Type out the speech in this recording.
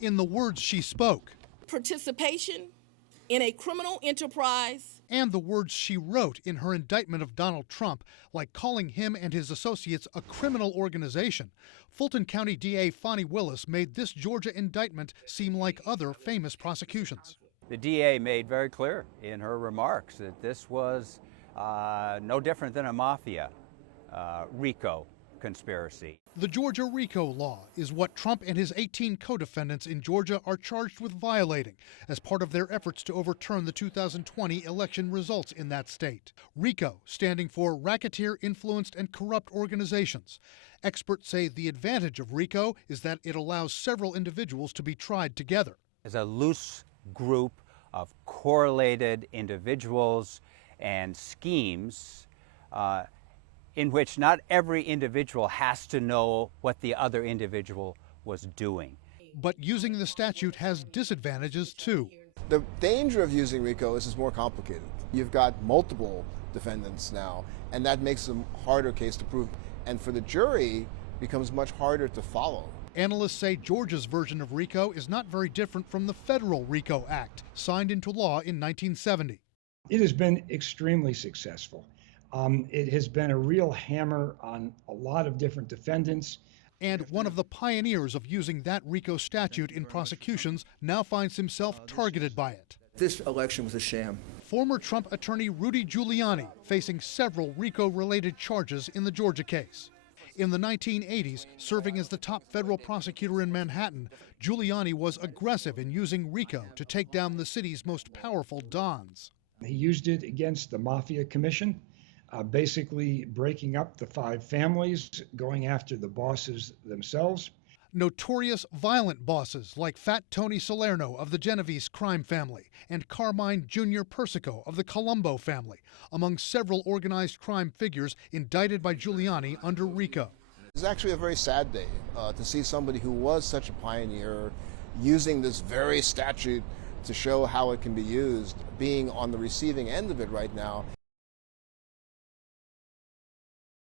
in the words she spoke, participation in a criminal enterprise, and the words she wrote in her indictment of Donald Trump, like calling him and his associates a criminal organization. Fulton County DA Fani Willis made this Georgia indictment seem like other famous prosecutions. The DA made very clear in her remarks that this was no different than a mafia RICO conspiracy. The Georgia RICO law is what Trump and his 18 co-defendants in Georgia are charged with violating as part of their efforts to overturn the 2020 election results in that state. RICO standing for Racketeer, Influenced, and Corrupt Organizations. Experts say the advantage of RICO is that it allows several individuals to be tried together. As a loose group of correlated individuals and schemes in which not every individual has to know what the other individual was doing. But using the statute has disadvantages too. The danger of using RICO is it's more complicated. You've got multiple defendants now, and that makes a harder case to prove. And for the jury, it becomes much harder to follow. Analysts say Georgia's version of RICO is not very different from the federal RICO Act, signed into law in 1970. It has been extremely successful. It has been a real hammer on a lot of different defendants. And one of the pioneers of using that RICO statute in prosecutions now finds himself targeted by it. This election was a sham. Former Trump attorney Rudy Giuliani facing several RICO-related charges in the Georgia case. In the 1980s, serving as the top federal prosecutor in Manhattan, Giuliani was aggressive in using RICO to take down the city's most powerful dons. He used it against the Mafia Commission, basically breaking up the 5 families, going after the bosses themselves. Notorious violent bosses like Fat Tony Salerno of the Genovese crime family and Carmine Jr. Persico of the Colombo family, among several organized crime figures indicted by Giuliani under RICO. It's actually a very sad day to see somebody who was such a pioneer using this very statute to show how it can be used, being on the receiving end of it right now.